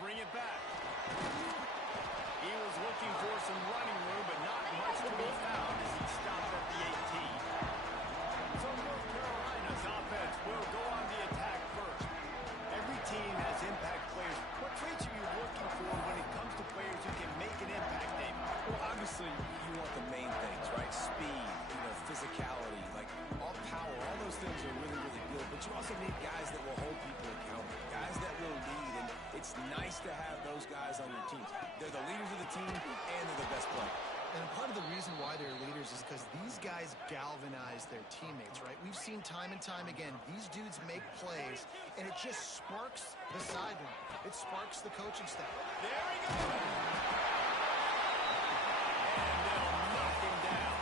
bring it back. He was looking for some running room, but not much to be found as he stopped at the 18. So North Carolina's offense will go on the attack first. Every team has impact players. What traits are you looking for when it comes to players who can make an impact, David? Well, obviously, you want the main things, right? Speed, physicality, like all power, all those things are really, really good. But you also need guys that will hold people accountable, guys that will lead. And it's nice to have those guys on your team. They're the leaders of the team, and they're the best players. And part of the reason why they're leaders is because these guys galvanize their teammates, right? We've seen time and time again, these dudes make plays, and it just sparks the sideline. It sparks the coaching staff. There he goes! And they'll knock him down.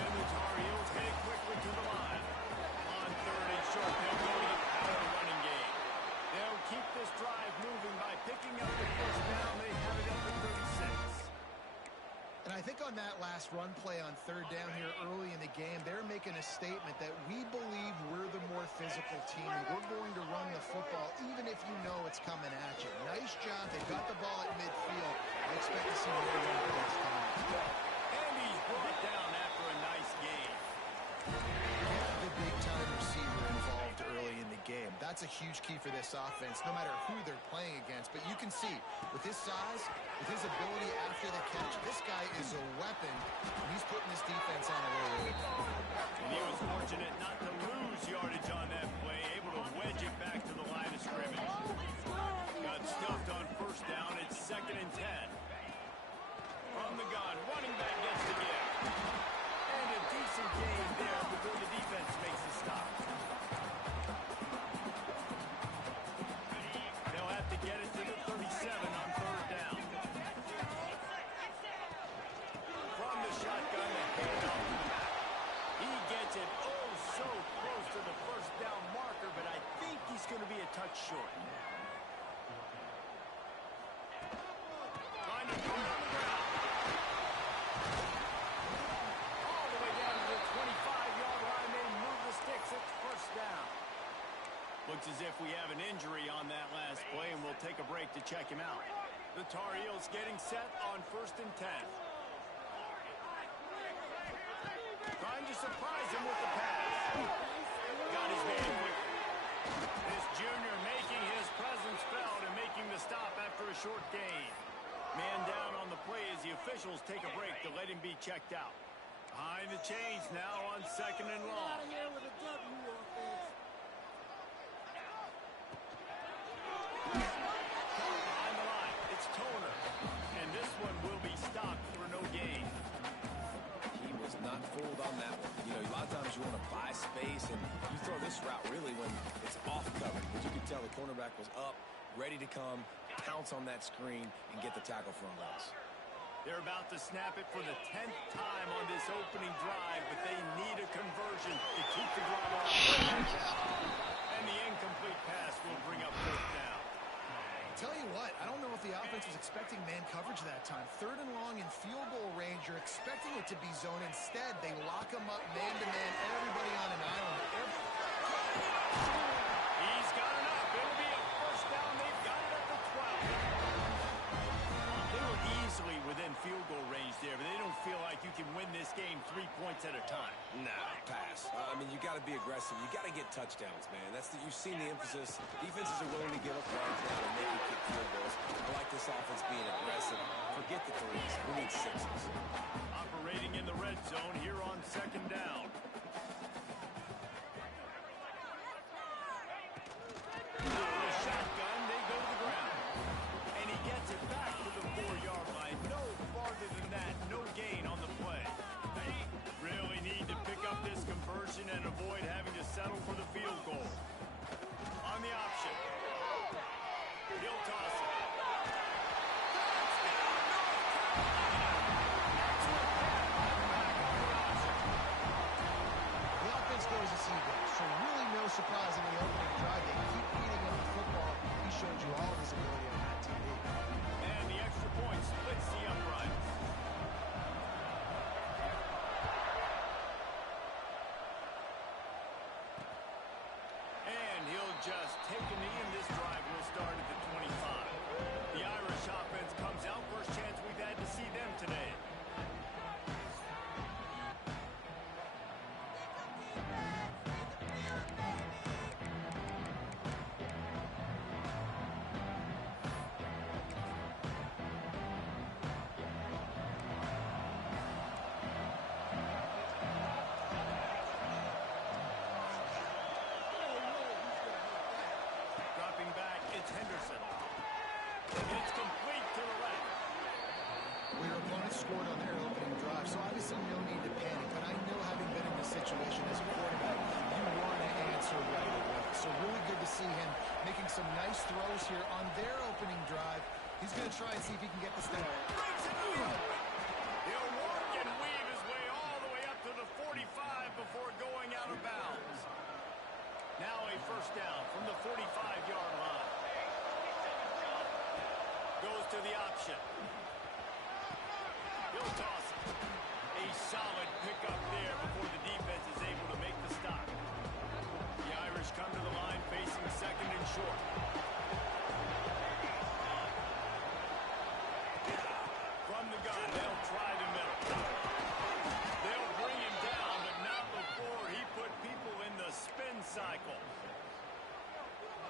And the Tarheels head quickly to the line. On third and short, they'll go to the power running game. They'll keep this drive moving by picking up the first down. They have it at the 36. And I think on that last run play on third down here early in the game, they're making a statement that we believe we're the more physical team. We're going to run the football even if you know it's coming at you. Nice job. They got the ball at midfield. I expect to see more run plays coming. And he's brought down after a nice game. Get the big-time receiver involved early in the game. That's a huge key for this offense, no matter who they're playing against. But you can see, with his size, with his ability after the catch, this guy is a weapon, and he's putting this defense on a little bit. And he was fortunate not to lose yardage on that play, able to wedge it back to the line of scrimmage. Got stuffed on first down. It's 2nd and 10. From the gun, running back gets the give. And a decent gain there before the defense makes a stop. They'll have to get it to the 37 on third down. From the shotgun, the handoff to the back. He gets it so close to the first down marker, but I think he's going to be a touch short. Trying to throw it on the ground. All the way down to the 25-yard line. They move the sticks. It's first down. Looks as if we have an injury on that last play, and we'll take a break to check him out. The Tar Heels getting set on 1st and 10. Trying to surprise him with the pass. Got his man quickly. This junior making his presence felt and making the stop after a short gain. Man down on the play as the officials take a break to let him be checked out. Behind the chains now on 2nd and long. Behind the line, it's Toner. And this one will be stopped for no gain. He was not fooled on that one. A lot of times you want to buy space, and you throw this route really when it's off coverage. But you can tell the cornerback was up, ready to come, pounce on that screen, and get the tackle for a loss. They're about to snap it for the 10th time on this opening drive, but they need a conversion to keep the drive on. And the incomplete pass will bring up 4th down. Tell you what, I don't know if the offense was expecting man coverage that time. 3rd and long in field goal range, you're expecting it to be zone. Instead, they lock them up man-to-man, everybody on an island. He's got enough. It'll be a first down. They've got it at the 12. They were easily within field goal range there, but they don't feel like you can win this game 3 points at a time. Nah, pass. You got to be aggressive. You got to get touchdowns, man. You've seen the emphasis. Defenses are willing to give up yards now and make you kick field goals. I like this offense being aggressive. Forget the 3s. We need 6s. Operating in the red zone here on 2nd down. Shotgun, they go to the ground. And he gets it back to the 4-yard line. No farther than that. No gain on the play. They really need to pick up this conversion and avoid having to settle for the field goal. On the option. He'll toss it. The offense goes to seagull, so really no surprise in the opening drive. They keep beating him with football. He showed you all of his ability on that TV. And the extra point splits the uprights. It's complete to the left. Well, your opponent scored on their opening drive, so obviously no need to panic. But I know, having been in this situation as a quarterback, you want to answer right away. So really good to see him making some nice throws here on their opening drive. He's going to try and see if he can get this thing. He'll work and weave his way all the way up to the 45 before going out of bounds. Now a first down from the 45-yard line. Goes to the option. He'll toss it. A solid pickup there before the defense is able to make the stop. The Irish come to the line facing second and short. From the gun, they'll try the middle. They'll bring him down, but not before he put people in the spin cycle.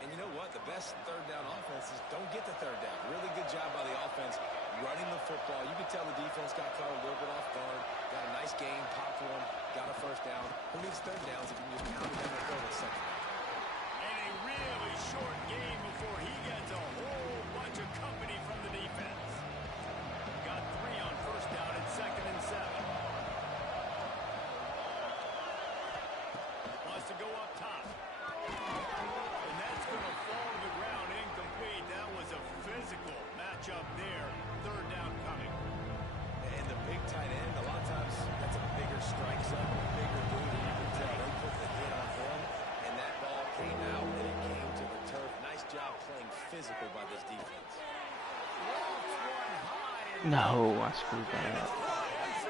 And you know what? The best third down offenses don't get the third down. Really good job by the offense running the football. You can tell the defense got caught a little bit off guard. Got a nice game, popped one, got a first down. Who needs third downs if you can just pound it down the field in second down? And a really short game before he gets a whole bunch of company from the defense. Got 3 on first down and second and 7. Wants to go up top. And that's going to fall to the ground incomplete. That was a physical matchup there. Third down coming. And the big tight end, a lot of times that's a bigger strike zone, a bigger dude, and you can tell they put the hit on him, and that ball came out, and it came to the turf. Nice job playing physical by this defense. No, I screwed that up. Just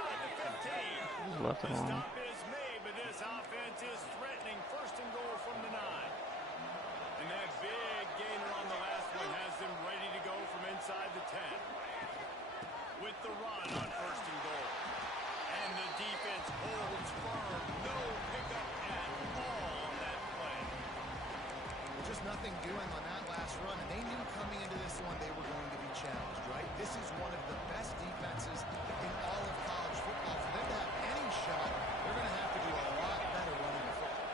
left it alone. Stop is made, but this offense is threatening first and goal from the 9. And that big gainer on the last one has them ready to go from inside the 10. With the run on first and goal. And the defense holds firm. No pickup at all on that play. Just nothing doing on that last run, and they knew coming into this one they were going to be challenged, right? This is one of the best defenses in all of college football. For them to have any shot, they're going to have to do a lot better running the football.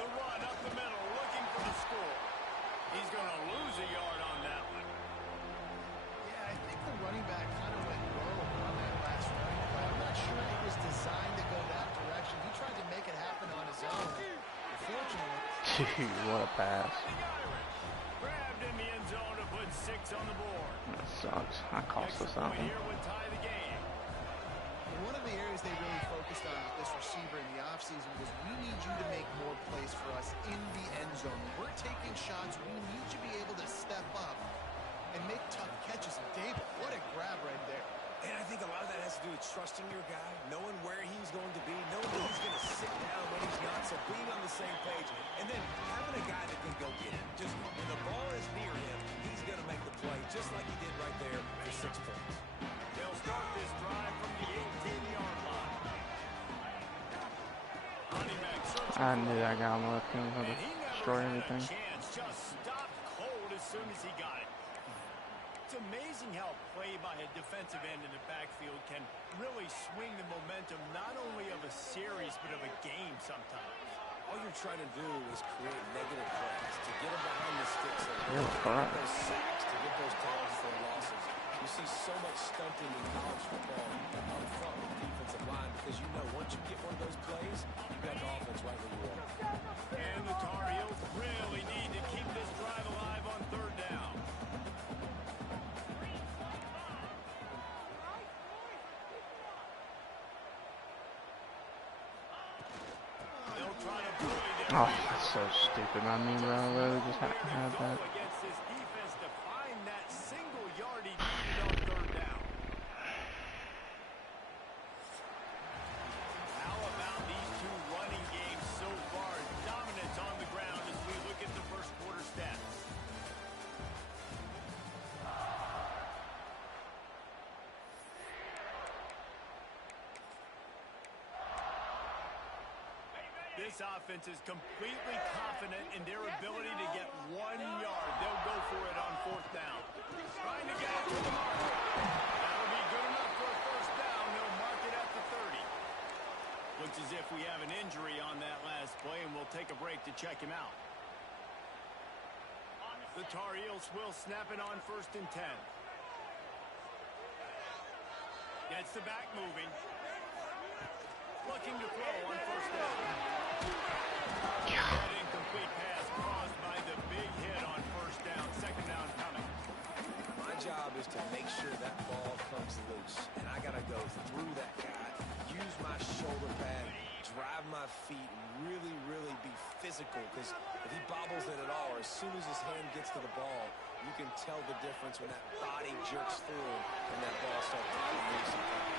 The run up the middle, looking for the score. He's going to lose a yard on that one. Yeah, I think the running back kind of went rogue on that last running play. I'm not sure it was designed to go that direction. He tried to make it happen on his own. Unfortunately. Dude, what a pass. Grabbed in the end zone to put 6 on the board. That sucks. I cost us that one. Here would tie the game. One of the areas they really focused on with this receiver in the offseason was, we need you to make more plays for us in the end zone. When we're taking shots, we need you to be able to step up and make tough catches. And David, what a grab right there. And I think a lot of that has to do with trusting your guy, knowing where he's going to be, knowing that he's going to sit down when he's not, so being on the same page, and then having a guy that can go get it. Just when the ball is near him, he's going to make the play, just like he did right there for 6 points. They'll start this drive from the 18-yard line. Running back searching. I knew that guy on the left hand was going to destroy everything. Chance just stopped cold as soon as he got it. It's amazing how play by a defensive end in the backfield can really swing the momentum not only of a series but of a game sometimes. All you're trying to do is create negative plays to get them behind the sticks and Yeah, get those sacks, to get those tackles for losses. You see so much stunting in college football up front with the defensive line because you know once you get one of those plays, you've got the offense right where you are. And the Tar Heels really need to keep this drive alive on third down. They'll try to bully their Oh, that's so stupid. I mean, I literally just had that. against this defense to find that single yard he needed on third down. How about these two running games so far? Dominance on the ground as we look at the first quarter stats. This offense is completely confident in their ability to get 1 yard. They'll go for it on fourth down. Trying to get it to the marker. That'll be good enough for a first down. They'll mark it at the 30. Looks as if we have an injury on that last play, and we'll take a break to check him out. The Tarheels will snap it on 1st and 10. Gets the back moving. Looking to throw on 1st down. That incomplete pass caused by the big hit on 1st down. 2nd down coming. My job is to make sure that ball comes loose. And I got to go through that guy, use my shoulder pad, drive my feet, really, really be physical. Because if he bobbles it at all, or as soon as his hand gets to the ball, you can tell the difference when that body jerks through and that ball starts to move sometimes.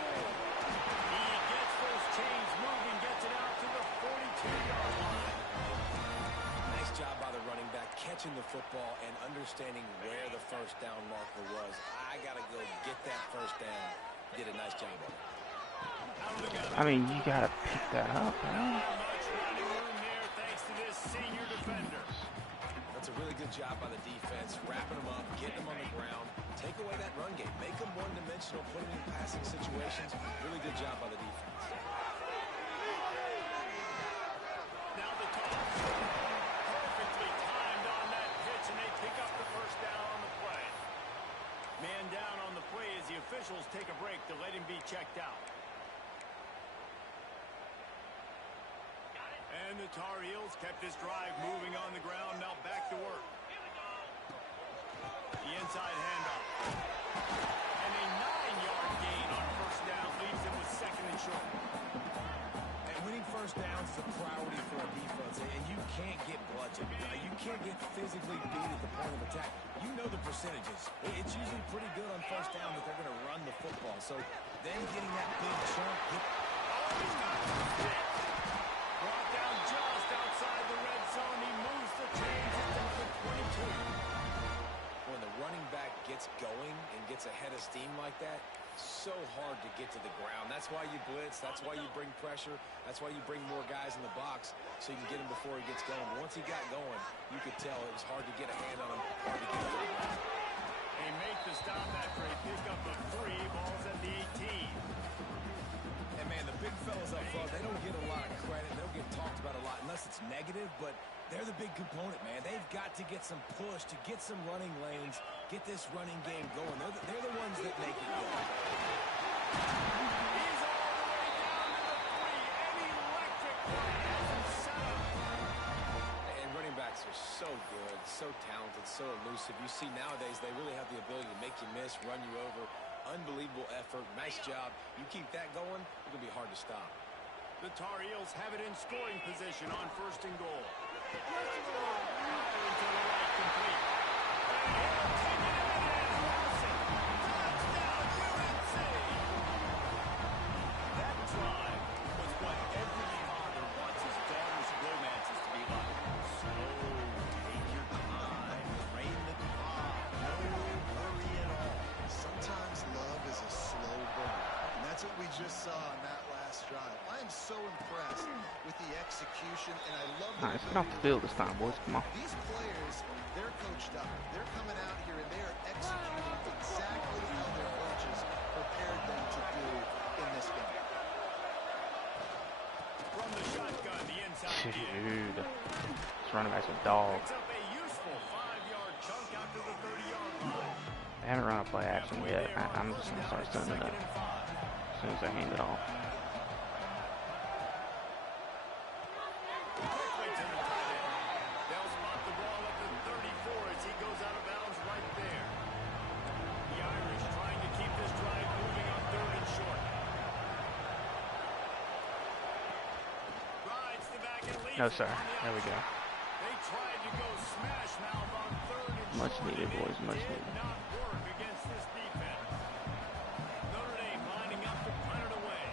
He gets those chains moving, gets it out to the 42-yard line. Nice job by the running back, catching the football and understanding where the 1st down marker was. I got to go get that 1st down. Did a nice job of it. I mean, you gotta pick that up, man. Not much running room there thanks to this senior defender. That's a really good job by the defense, wrapping them up, getting them on the ground, take away that run game, make them one-dimensional, put them in passing situations. Really good job by the defense. Now the toss. Perfectly timed on that pitch, and they pick up the 1st down on the play. Man down on the play as the officials take a break to let him be checked out. And the Tarheels kept this drive moving on the ground, now back to work. The inside handoff. And a 9-yard gain on 1st down leaves them with 2nd and short. And winning 1st downs is a priority for a defense, and you can't get bludgeoned. You can't get physically beat at the point of attack. You know the percentages. It's usually pretty good on 1st down that they're going to run the football. So then getting that big chunk. He's got it. Brought down just outside the red zone. He moves the chains into the 22. When the running back gets going and gets ahead of steam like that, so hard to get to the ground. That's why you blitz. That's why you bring pressure. That's why you bring more guys in the box so you can get him before he gets going. But once he got going, you could tell it was hard to get a hand on him, hard to get him to the ground. They make the stop after a pickup of 3. Ball's at the 18. And, man, the big fellas up front, they don't get a lot of credit. They don't get talked about a lot unless it's negative, but they're the big component, man. They've got to get some push, to get some running lanes, get this running game going. They're the ones that make it go. He's all the way down to the 3. An electric play has him set up. And running backs are so good, so talented, so elusive. You see nowadays they really have the ability to make you miss, run you over. Unbelievable effort. Nice job. You keep that going, it'll be hard to stop. The Tarheels have it in scoring position on 1st and goal. Fire into the right, complete. And he'll take it in and holds it. Touchdown, UNC! That drive was what every father wants his daughter's romances to be like. Slow, take your time, rain the clock, no hurry at all. Sometimes love is a slow burn. And that's what we just saw on that last drive. I am so impressed with the execution, and I love the Alright, let's get off the field this time, boys. Come on. These players, they're coached up. They're coming out here, and they are executing exactly how their coaches prepared them to do in this game. From the shotgun, the inside Dude, this running back's a dog. picks up a useful 5-yard chunk out to the 30-yard line. They haven't run a play action yet. I'm just gonna start sending it up as soon as I hand it off. Quickly to the tight end. They'll spot the ball at the 34 as he goes out of bounds right there. The Irish trying to keep this drive moving on 3rd and short. Rides the back and leads No, it sir. on the There we go. outside. They tried to go smash mouth on 3rd and Much short. needed, boys. Much It did needed. not work against this defense. Notre Dame lining up to punt it away.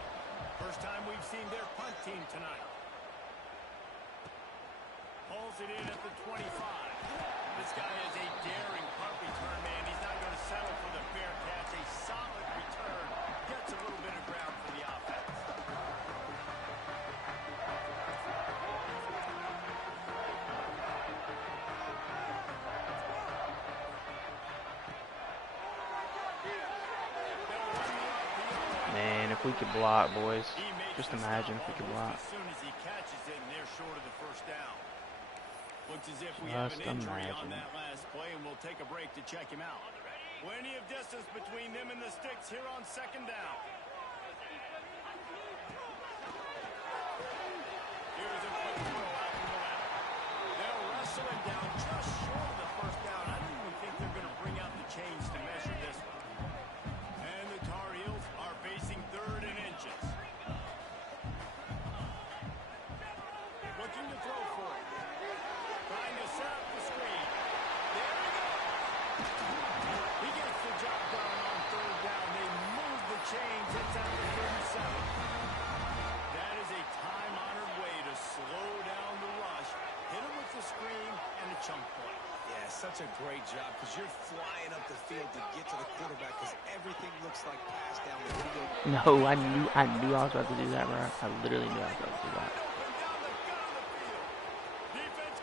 First time we've seen their punt team tonight. Pulls it in at the 25. This guy is a daring punt return man. He's not going to settle for the fair catch. A solid return. Gets a little bit of ground for the offense. Man, if we could block, boys. Just imagine if we could block. As soon as he catches it, and they're short of the 1st down. Looks as if we have an injury on that last play, and we'll take a break to check him out. Plenty of distance between them and the sticks here on second down. Here's a quick throw out from the left. They'll wrestle it down just short of the first down. I don't even think they're going to bring out the chains to measure this one. And the Tar Heels are facing 3rd and inches. Looking to throw for it. Trying to set up the screen. There he goes. He gets the job done on 3rd down. They move the chains. It's out to 37. That is a time-honored way to slow down the rush. Hit him with the screen and a chunk play. Yeah, such a great job because you're flying up the field to get to the quarterback because everything looks like pass down the field. No, I knew I was about to do that, bro. I literally knew I was about to do that.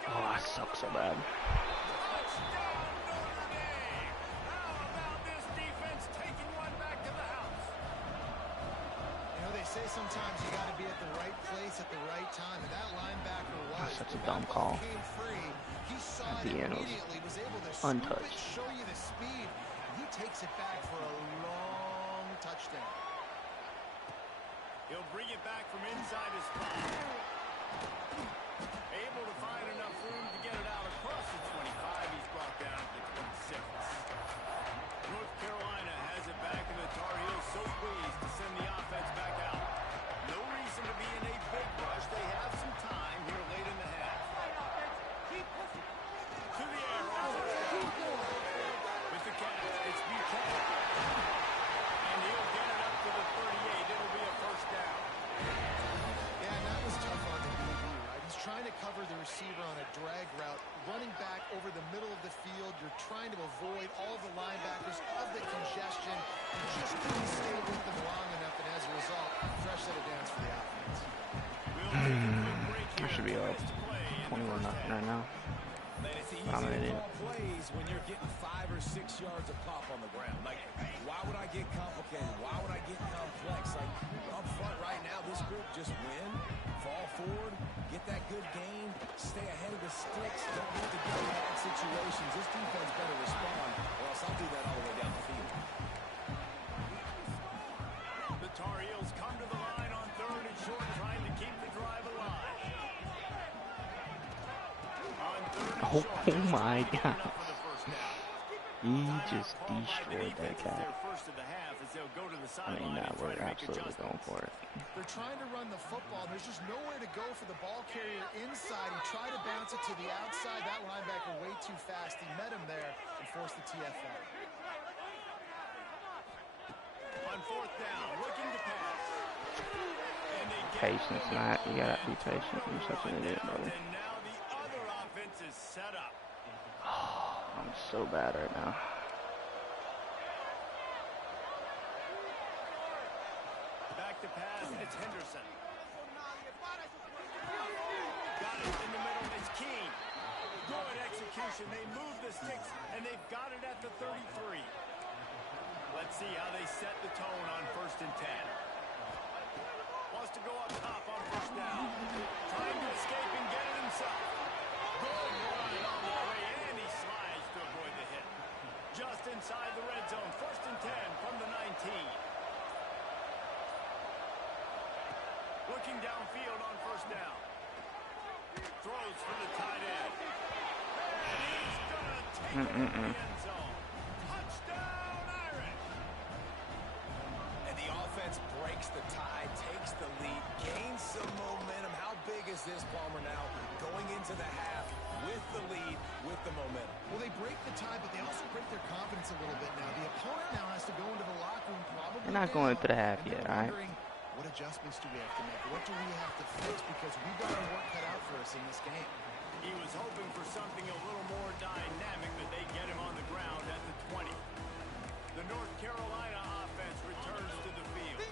Oh, I suck so bad. Say sometimes you got to be at the right place at the right time, and that linebacker was such a dumb call. Came free. He saw it immediately, was able to untouched. It, show you the speed. He takes it back for a long touchdown. He'll bring it back from inside his spot. Able to find enough room to get it out across the 25. He's brought down at the 26. North Carolina has it back, and the Tar Heels so pleased to send the offense back out. No reason to be in a big rush. They have some time here late in the half. To the air. With the catch, it's Buchanan. And he'll get it up to the 38. It'll be a first down. Yeah, and that was tough on the DB, right? He's trying to cover the receiver on a drag route, running back over the middle of the field. You're trying to avoid all the linebackers, all the congestion. You just couldn't stay with them long enough, and as a result, fresh set of downs for the offense. I should be up 21 nothing right now. I'm an idiot. Plays when you're getting 5 or 6 yards of pop on the ground. Like, why would I get complicated? Why would I get complex? Like, up front right now, this group just win, fall forward, get that good gain, stay ahead of the sticks, don't need to get in bad situations. This defense better respond, or else I'll do that all the way down the field. The Tar Heels come to the line on 3rd and short, trying to keep the drive alive. Oh my God. He just destroyed that cat. I mean, nah, we're absolutely going for it. They're trying to run the football. There's just nowhere to go for the ball carrier inside. He tried to bounce it to the outside. That linebacker way too fast. He met him there and forced the TFL. On 4th down, looking to pass. Patience, Matt. You gotta be patient. You're such an idiot, buddy. And now the other offense is set up. Oh, I'm so bad right now. Back to pass, it's Henderson. Got it in the middle, it's Keene. Good execution, they move the sticks, and they've got it at the 33. Let's see how they set the tone on 1st and 10. Wants to go up top on 1st down. Trying to escape and get it himself. Good run on the play, and he slides to avoid the hit. Just inside the red zone, 1st and 10 from the 19. Looking downfield on 1st down. Throws for the tight end. And he's going to take it in the end zone. Touchdown, Irish! And the offense breaks the tie, takes the lead, gains some momentum. How big is this, Palmer, now? Going into the half with the lead, with the momentum. Well, they break the tie, but they also break their confidence a little bit now. The opponent now has to go into the locker room probably. They're not going into the half yet, all right? What adjustments do we have to make? What do we have to fix? Because we've got our work cut out for us in this game. He was hoping for something a little more dynamic, but they get him on the ground at the 20. The North Carolina offense returns to the field.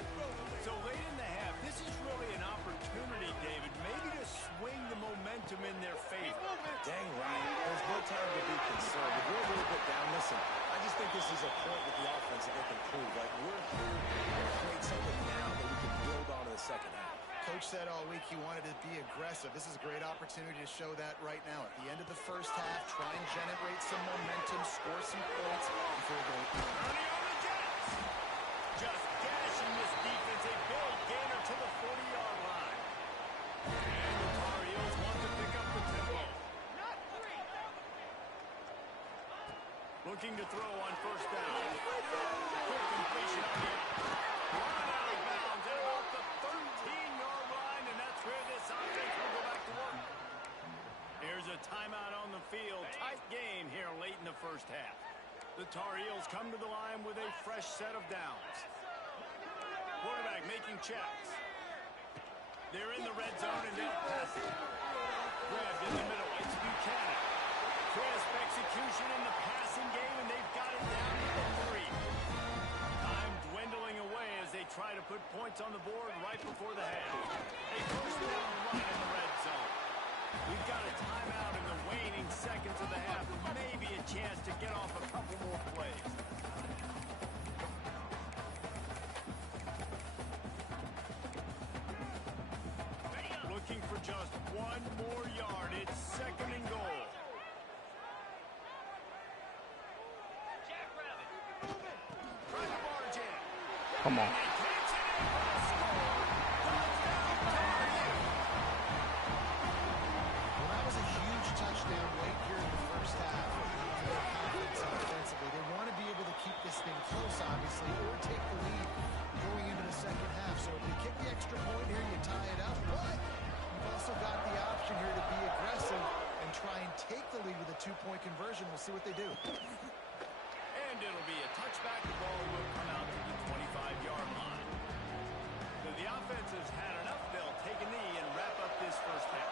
So late in the half, this is really an opportunity, David, maybe to swing the momentum in their favor. Dang right. There's no time to be concerned. If we're a little bit down, listen, I just think this is a point with the offense that they can prove. Like, we're here to create something now that we can build on in the second half. Coach said all week he wanted to be aggressive. This is a great opportunity to show that right now. At the end of the first half, try and generate some momentum, score some points before going. Early on the Jets. Just gashing this defense. A big gainer to the 40-yard line. And the Tarheels want to pick up the tempo. Looking to throw on first down. Quick completion on the line out of bounds at about the 13-yard line, and that's where this offense will go back to work. Here's a timeout on the field. Tight game here late in the first half. The Tarheels come to the line with a fresh set of downs. Quarterback making checks. They're in the red zone and they'll pass it. Grabbed in the middle. It's Buchanan. Crisp execution in the passing game, and they've got it down to the 3. Time dwindling away as they try to put points on the board right before the half. A first down run in the red zone. We've got a timeout in the waning seconds of the half. Maybe a chance to get off a couple more plays. Looking for just one more yard. It's second and goal. Come on. Well, that was a huge touchdown late here in the first half. Their confidence offensively. They want to be able to keep this thing close, obviously, or take the lead going into the second half. So if you kick the extra point here, you tie it up. But you've also got the option here to be aggressive and try and take the lead with a 2-point conversion. We'll see what they do. And it'll be a touchback. The ball will come out to the 25-yard line. So the offense has had enough. They'll take a knee and wrap up this first half.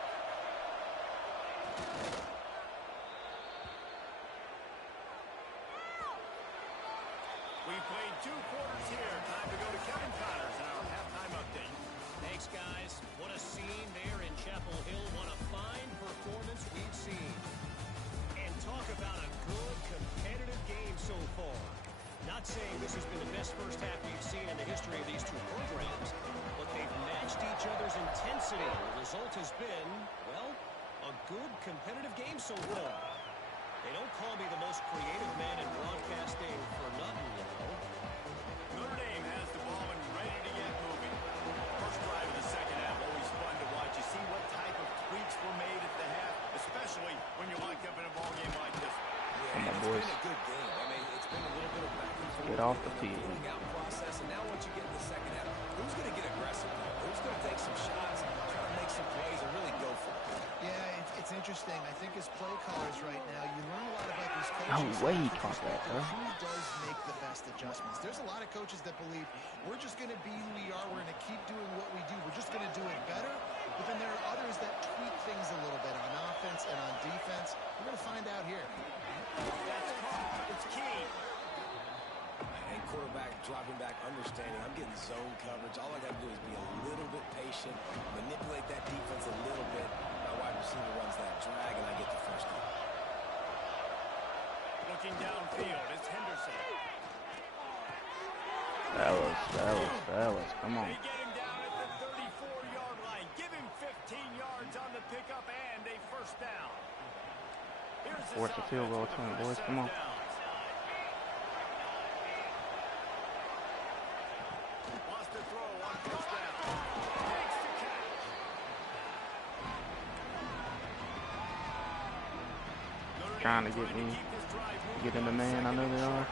We've played 2 quarters here. Time to go to Kevin Connors in our halftime update. Thanks, guys. What a scene there in Chapel Hill. What a fine performance we've seen. And talk about a good, competitive game so far. Not saying this has been the best first half we've seen in the history of these two programs, but they've matched each other's intensity. The result has been, well, a good, competitive game so far. They don't call me the most creative man in broadcasting for nothing, you know. Notre Dame has the ball and ready to get moving. First drive of the second half, always fun to watch. You see what type of tweaks were made at the half, especially when you're locked up in a ball game like this. Come on, boys. It's been a good game. I mean, it's been a little bit of back and forth. Get off the field. Cooling out process, and now once you get in the second half, who's going to get aggressive now? Who's going to take some shots, try to make some plays, and really go for it? Yeah, it's interesting. I think as play callers right now, you learn a lot about these coaches. No way he caught that, bro. Who does make the best adjustments? There's a lot of coaches that believe we're just going to be who we are. We're going to keep doing what we do. We're just going to do it better. But then there are others that tweak things a little bit on offense and on defense. We're going to find out here. That's caught. It's key. And quarterback dropping back, understanding I'm getting zone coverage. All I got to do is be a little bit patient, manipulate that defense a little bit. My wide receiver runs that drag, and I get the first down. Looking downfield, it's Henderson. Fellas, come on. They get him down at the 34-yard line. Give him 15 yards on the pickup and a first down. Here's Force a field goal attempt, boys. Come on. Wants to throw on first down. Takes the catch. Trying to get me. Get in the man. I know they are.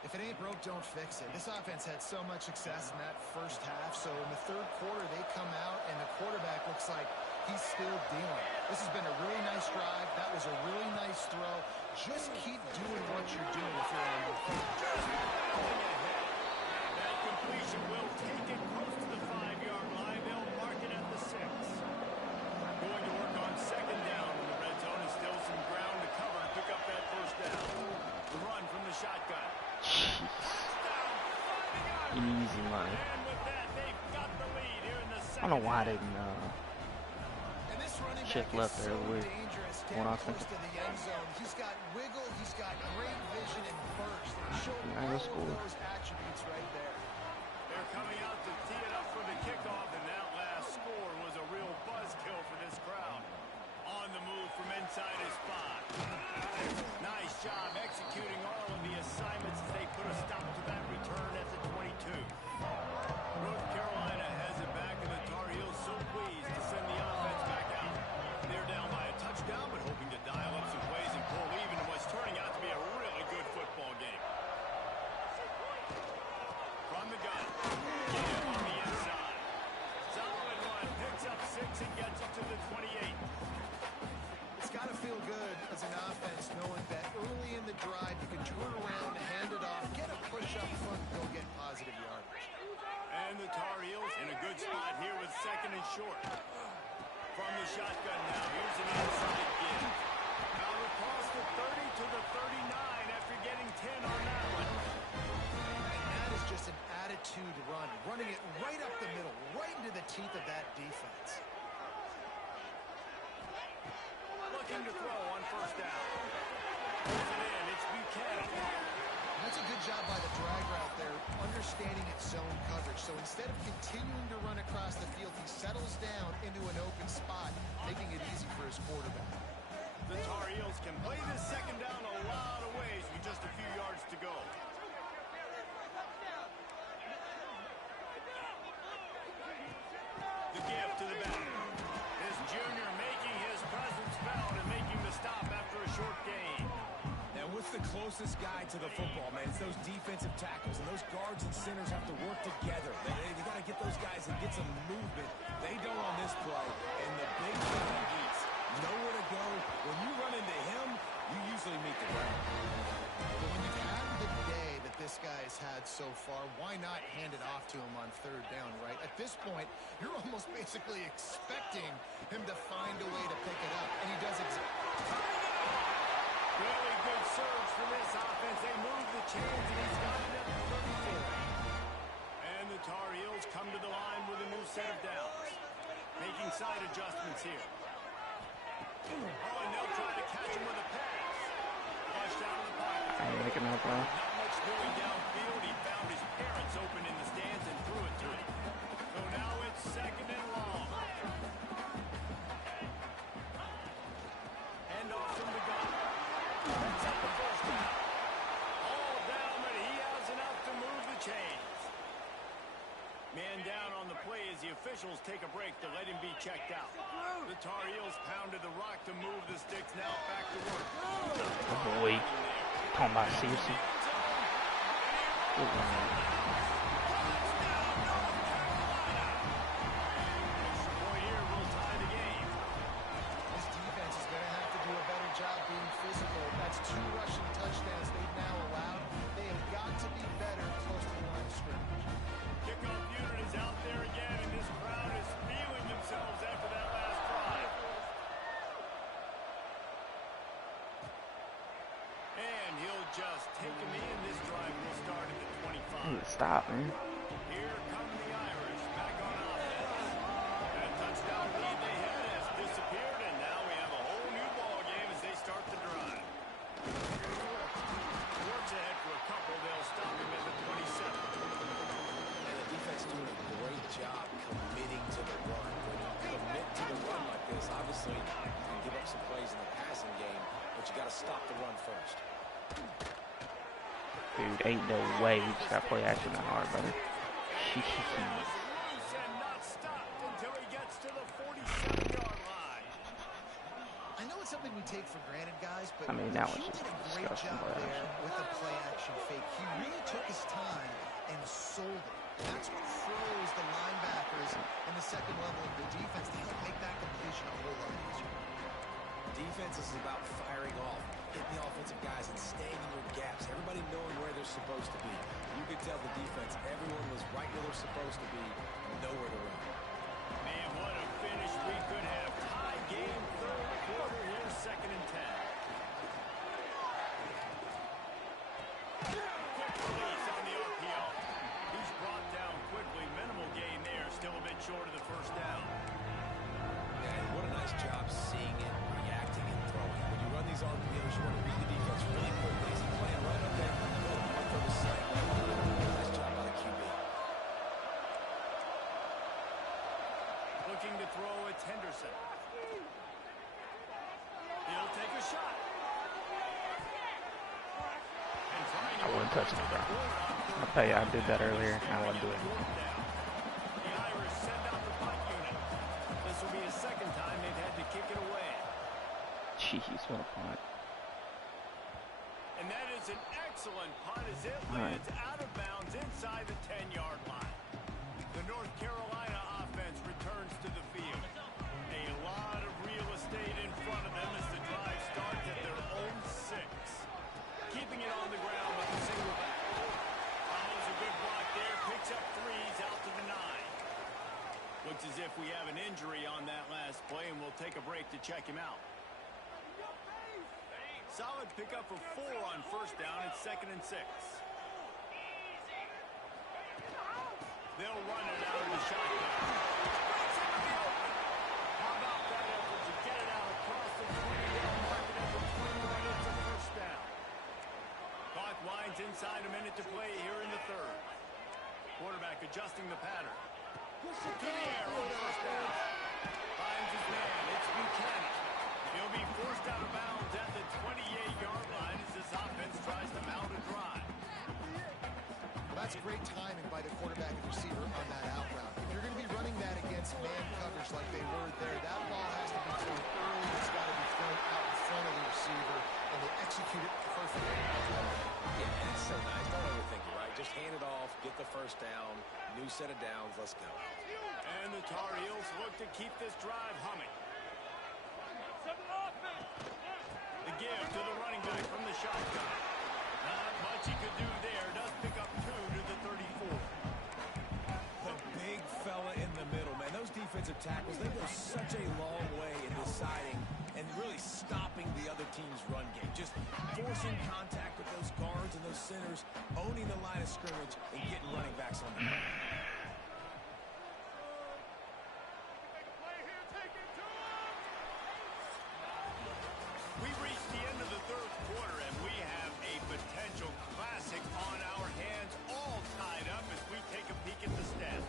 If it ain't broke, don't fix it. This offense had so much success in that first half, so in the third quarter, they come out, and the quarterback looks like he's still dealing. This has been a really nice drive. That was a really nice throw. Just keep doing what you're doing if you're on the field. That completion will take it close to the 5-yard line. They'll mark it at the 6. Going to work on second down in the red zone. Is still some ground to cover to pick up that first down. The run from the shotgun. Easy money. And with that, they've got the lead here in the I second don't know why they half. didn't And this running shift back left is there. so Weird. dangerous, Going getting off close to the end zone. He's got wiggle, he's got great vision and burst. And he showed I all score. of those attributes right there. They're coming out to tee it up for the kickoff, and that last score was a real buzzkill for this crowd. On the move from inside his spot. Nice job executing all of the assignments as they put a stop to that return at the 22. North Carolina has it back, and the Tar Heels so pleased to send the offense back out. They're down by a touchdown, but hoping to dial up some plays and pull even in what's turning out to be a really good football game. From the gun. On the inside. Solid run. Picks up 6 and gets it to the 28. It's got to feel good as an offense knowing that early in the drive you can turn around, hand it off, get a push up front, and go get positive yardage. And the Tar Heels in a good spot here with 2nd and short. From the shotgun now, here's an inside give. Now across the 30 to the 39 after getting 10 on that one. And that is just an attitude run, running it right up the middle, right into the teeth of that defense. Looking to throw on 1st down. Pulls it in, it's Buchanan. That's a good job by the drag route there, understanding its zone coverage. So instead of continuing to run across the field, he settles down into an open spot, making it easy for his quarterback. The Tar Heels can play this 2nd down a lot of ways with just a few yards to go. The give to the back. This junior making his presence felt and making the stop after a short gain. Now, what's the closest guy to the football, man? It's those defensive tackles, and those guards and centers have to work together. They got to get those guys and get some movement. They don't on this play, and the big guy eats. Nowhere to go. When you run into him, you usually meet the ground. But when you've had the day that this guy has had so far, why not hand it off to him on 3rd down, right? At this point, you're almost basically expecting him to find a way to pick it up, and he does exactly. Really good surge from this offense. They move the chains, and he's got it at the 34. And the Tar Heels come to the line with a new set of downs. Making side adjustments here. Oh, and they'll try to catch him with a pass. Flushed out of the pocket. I ain't making no play. Not much doing downfield. He found his parents open in the stands and threw it to him. So now it's 2nd and long. Hand off from the gun. Picks up the 1st down. All down, but he has enough to move the chains. Man down on the play as the officials take a break to let him be checked out. The Tar Heels pounded the rock to move the sticks. Now back to work. Oh boy. Talking about seriously. Extra point here will tie the game. This defense is going to have to do a better job being physical. That's 2 rushing touchdowns they've now allowed. They have got to be better close to the line of scrimmage. Kickoff unit is out there again, and this crowd is feeling themselves after that last drive. And he'll just take him in. This drive will start at the 25. Stop, man. Here come the Irish back on offense. That touchdown lead they had has disappeared, and now we have a whole new ball game as they start the drive. Works ahead for a couple. They'll stop him at the 27. And the defense doing a great job committing to the run. When you commit to the run like this, obviously you can give up some plays in the passing game, but you got to stop the run first. Dude, ain't no way we just got play action that hard, brother. Loose and not stopped until he gets to the 47-yard line. I know it's something we take for granted, guys, but I mean, that was he just did a great disgusting job play there action. with the play action fake. He really took his time and sold it. That's what froze the linebackers in the 2nd level of the defense to help make that completion a whole lot easier. Defense is about firing off, hitting the offensive guys and staying in your gaps. Everybody knowing where they're supposed to be. You could tell the defense, everyone was right where they're supposed to be, nowhere to run. Man, what a finish we could have. Tie game, 3rd quarter here, 2nd and 10. Quick release on the RPO. He's brought short of the first down. Yeah, and what a nice job seeing it, reacting, and throwing. When you run these RPOs, you want to read the defense really quickly. Is he playing right? Okay, good. I'll throw the slant right on it. Nice job by the QB. Looking to throw, it's Henderson. He'll take a shot. I wouldn't touch it, bro. I'll tell you, I did that earlier. I wouldn't do it. The Irish send out the punt unit. This will be the second time they've had to kick it away. Jeez, what a punt. And that is an excellent punt as it lands out of bounds inside the 10-yard line. The North Carolina offense returns to the field. A lot of real estate in front of them as the drive starts at their own 6. Keeping it on the ground with a single back. Follows a good block there. Picks up 3s out to the 9. Looks as if we have an injury on that last play, and we'll take a break to check him out. Solid pickup of 4 on first down. It's 2nd and 6. They'll run it out of the shotgun. How about that effort to get it out across the 20-yard mark and at the 21? It's a first down. Clock winds inside a minute to play here in the 3rd. Quarterback adjusting the pattern. To the air on first down. Finds his man. It's Buchanan. He'll be forced out of bounds at the 28-yard line as this offense tries to mount a drive. Well, that's great timing by the quarterback and receiver on that out route. If you're going to be running that against man coverage like they were there, that ball has to be thrown early. It's got to be thrown out in front of the receiver, and they execute it perfectly. Yeah, and it's so nice. Don't overthink it, right? Just hand it off, get the first down, new set of downs, let's go. And the Tar Heels look to keep this drive humming. The give to the running back from the shotgun. Not much he could do there. Does pick up 2 to the 34. The big fella in the middle, man. Those defensive tackles, they go such a long way in deciding and really stopping the other team's run game. Just forcing contact with those guards and those centers, owning the line of scrimmage, and getting running backs on the ground. We've reached the end of the 3rd quarter, and we have a potential classic on our hands, all tied up as we take a peek at the stats.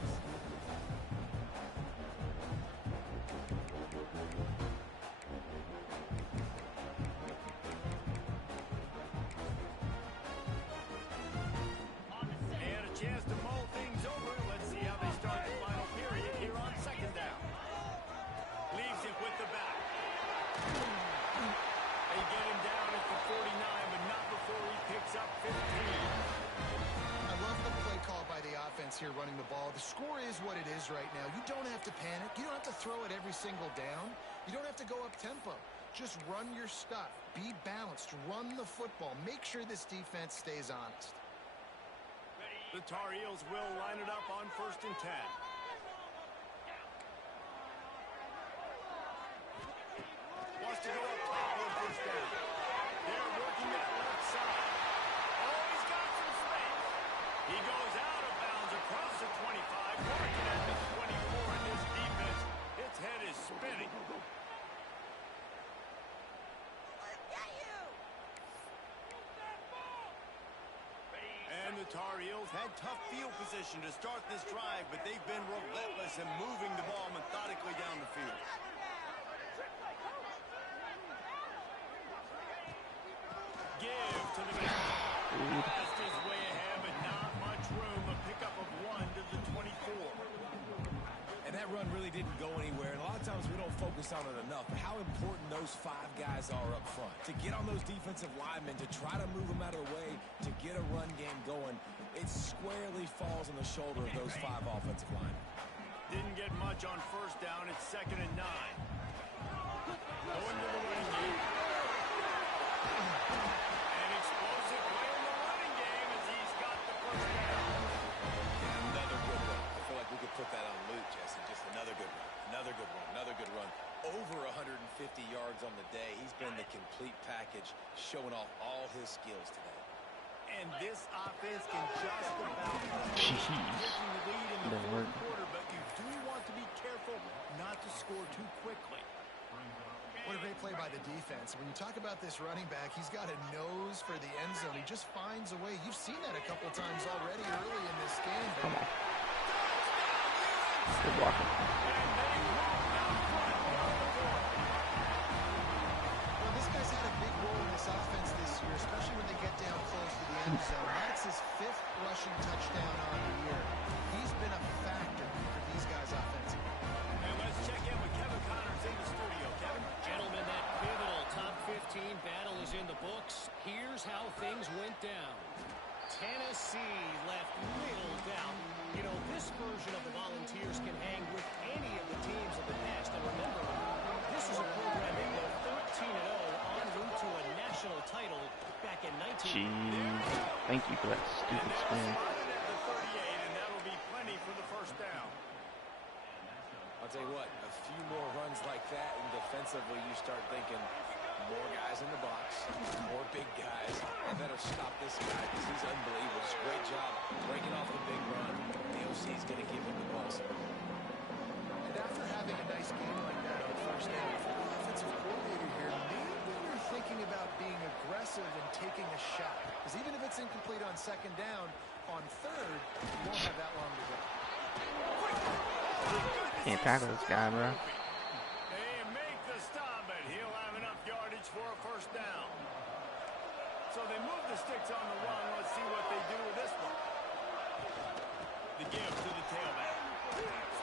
They had a chance to mull things over. Let's see how they start the final period here on 2nd down. Leaves it with the back. They get him down at the 49, but not before he picks up 15. I love the play call by the offense here running the ball. The score is what it is right now. You don't have to panic. You don't have to throw it every single down. You don't have to go up tempo. Just run your stuff. Be balanced. Run the football. Make sure this defense stays honest. The Tar Heels will line it up on 1st and 10. Wants to go up top on first down. They're working that left side. Oh, he's got some space. He goes out of bounds across the 25, working at the 24 in this defense. Its head is spinning. And the Tar Heels had tough field position to start this drive, but they've been relentless in moving the ball methodically down the field. Give to the man. Passed his way ahead, but not much room. A pickup of 1 to the 24. And that run really didn't go anywhere. And a lot of times we don't focus on it enough. But how important those 5 guys are up front. To get on those defensive linemen, to try to move them out of the way, to get a run game going, it squarely falls on the shoulder of those 5 offensive linemen. Didn't get much on first down. It's 2nd and 9. Going to the running game. An explosive play in the running game as he's got the first down. Yeah, another good run. I feel like we could put that on loop, Jesse. Just another good run. Another good run. Another good run. Over 150 yards on the day. He's been the complete package, showing off all his skills today. And this offense can just about Jeez. taking the lead in the 4th quarter, but you do want to score too quickly. What a great play by the defense. When you talk about this running back, he's got a nose for the end zone. He just finds a way. You've seen that a couple times already early in this game. Come on. Good blocking. Well, this guy's had a big role in this offense this year, especially when they get down close to the end zone. That's his 5th rushing touchdown on the year. He's been a factor for these guys offensively. And let's check in with Kevin Connors in the studio. Kevin? Gentlemen, that pivotal top 15 battle is in the books. Here's how things went down. Tennessee left little doubt. You know, this version of the Volunteers can hang with any of the teams of the past. And remember, this is a program that went 13-0 en route to a national title back in 19... Jeez. Thank you for that stupid spin. And that'll be plenty for the first down. I'll tell you what, a few more runs like that, and defensively you start thinking more guys in the box, more big guys. I better stop this guy because he's unbelievable. It's a great job breaking off the big run. The OC is going to give him the ball. And after having a nice game like that on first down, if you're an offensive coordinator here, maybe you're thinking about being aggressive and taking a shot. Because even if it's incomplete on second down, on third, you won't have that long to go. Can't tackle this guy, bro. They make the stop, but he'll have enough yardage for a first down. So they move the sticks on the run. Let's see what they do with this one. The give to the tailback.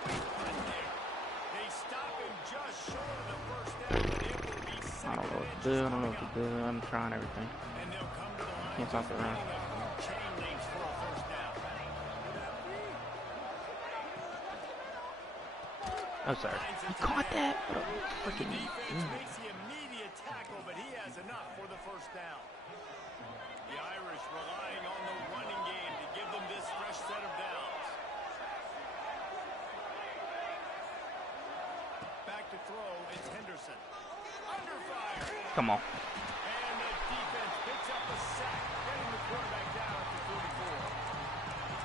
Sweet run there. They stop him just short of the first down, but it will be I don't know what to do. I don't know what to do. I'm trying everything. And they'll come to the line. Can't stop the run. Chain links for a first down. Oh, sorry. You caught that? What a freaking... Makes the immediate tackle, but he has enough for the first down. The Irish relying on the running game to give them this fresh set of downs. Back to throw, it's Henderson. Under fire. Come on. And the defense picks up a sack, getting the quarterback down at the 34.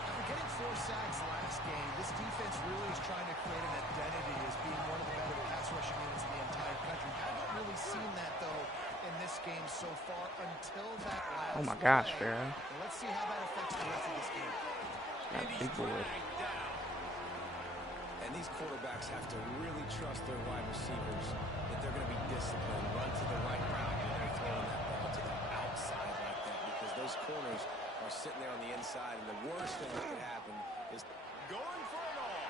After getting 4 sacks last game, this defense really is trying to create an identity as being one of the better pass rushing units in the entire country. Haven't really seen that, though, in this game so far until that last Oh my gosh, play. Farrah. Let's see how that affects the rest of this game. Got big boy. And these quarterbacks have to really trust their wide receivers that they're going to be disciplined, run to the right route when they're throwing that ball to the outside like that, because those corners are sitting there on the inside, and the worst thing that could happen is Going for it all.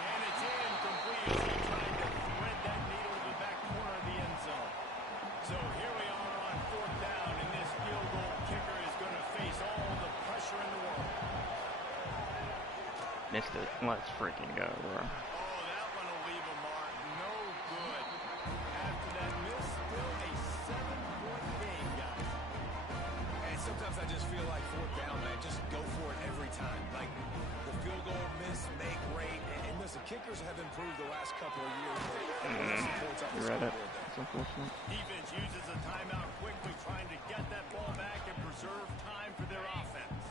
And it's incomplete as he tried to thread that needle to the back corner of the end zone. So here we are on 4th down, and this field goal kicker is going to face all the pressure in the world. Missed it. Let's freaking go, bro. Oh, that one will leave a mark. No good. After that miss, still a 7-point game, guys. And sometimes I just feel like 4th down, man, just go for it every time. Like the field goal miss, make rate, and listen, kickers have improved the last couple of years. You read it. It's unfortunate. Defense uses a timeout quickly, trying to get that ball back and preserve time for their offense.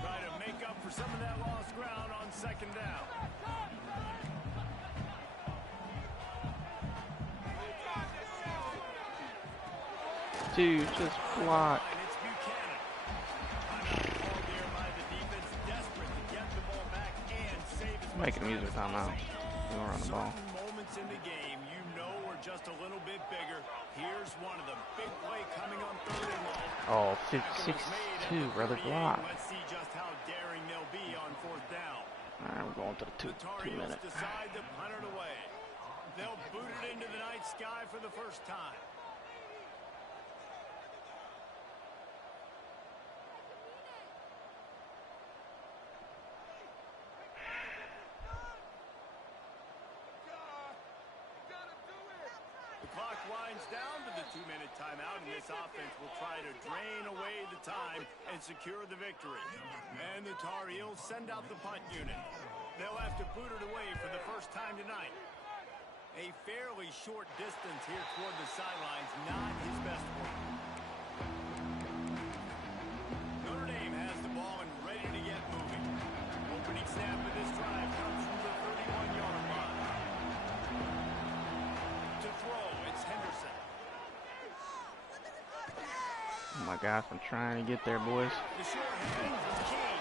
Try to make up for some of that lost ground on 2nd down. Dude, just block. And it's Buchanan. Timeout called here by the defense, desperate to get the ball back and save his Making music timeout. We're on the ball. Certain moments in the game you know are just a little bit bigger. Here's one of them. Big play coming on 3rd and long. Oh, 6-2, brother block. Let's see just how daring they'll be on 4th down. Alright, we're going to the The 2 Tarheels minute. decide to punt it away. They'll boot it into the night sky for the first time. The clock winds down to the 2-minute timeout, and this offense will try to drain away the time and secure the victory. And the Tar Heels send out the punt unit. They'll have to boot it away for the first time tonight. A fairly short distance here toward the sidelines, not his best work. Notre Dame has the ball and ready to get moving. Opening snap of this drive comes from the 31-yard line. my gosh, I'm trying to get there, boys. The short hand is key.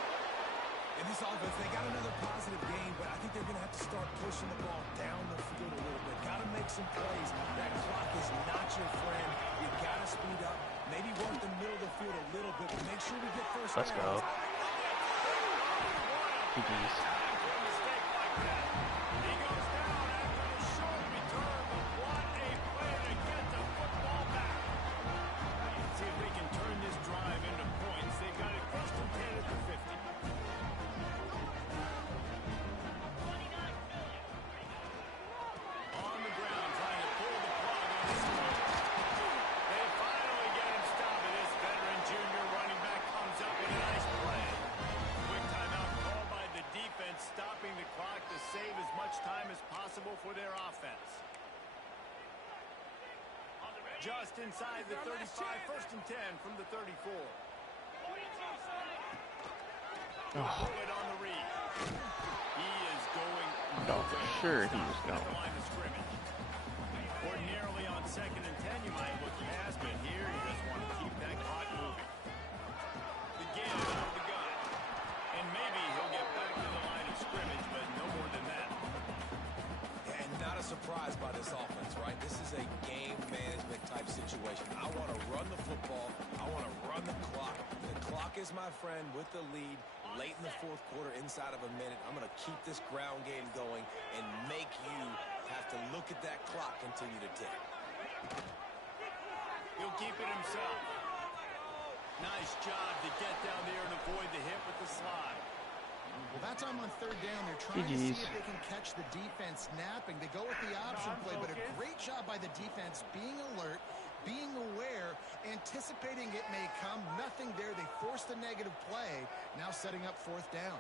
In this offense, they got another positive game, but I think they're going to have to start pushing the ball down the field a little bit. Got to make some plays. That clock is not your friend. You got to speed up. Maybe work the middle of the field a little bit, but make sure we get first Let's downs. go. GG's. Stopping the clock to save as much time as possible for their offense. Just inside the 35, first and 10 from the 34. Oh. Bullet on the read. He is going. Oh, for sure he was going. Line of scrimmage. Ordinarily on second and 10, you might look past, but here you just want to keep that clock moving. Again, out of the gun. And maybe he'll get back to the line of scrimmage, but no more than that. And not a surprise by this offense, right? This is a game management type situation. I want to run the football. I want to run the clock. The clock is my friend with the lead. Late in the fourth quarter, inside of a minute, I'm going to keep this ground game going and make you have to look at that clock continue to tick. He'll keep it himself. Nice job to get down there and avoid the hit with the slide. Well, that time on third down, they're trying to see if they can catch the defense napping. They go with the option play, but a great job by the defense being alert, being aware, anticipating it may come. Nothing there. They forced a negative play, now setting up fourth down.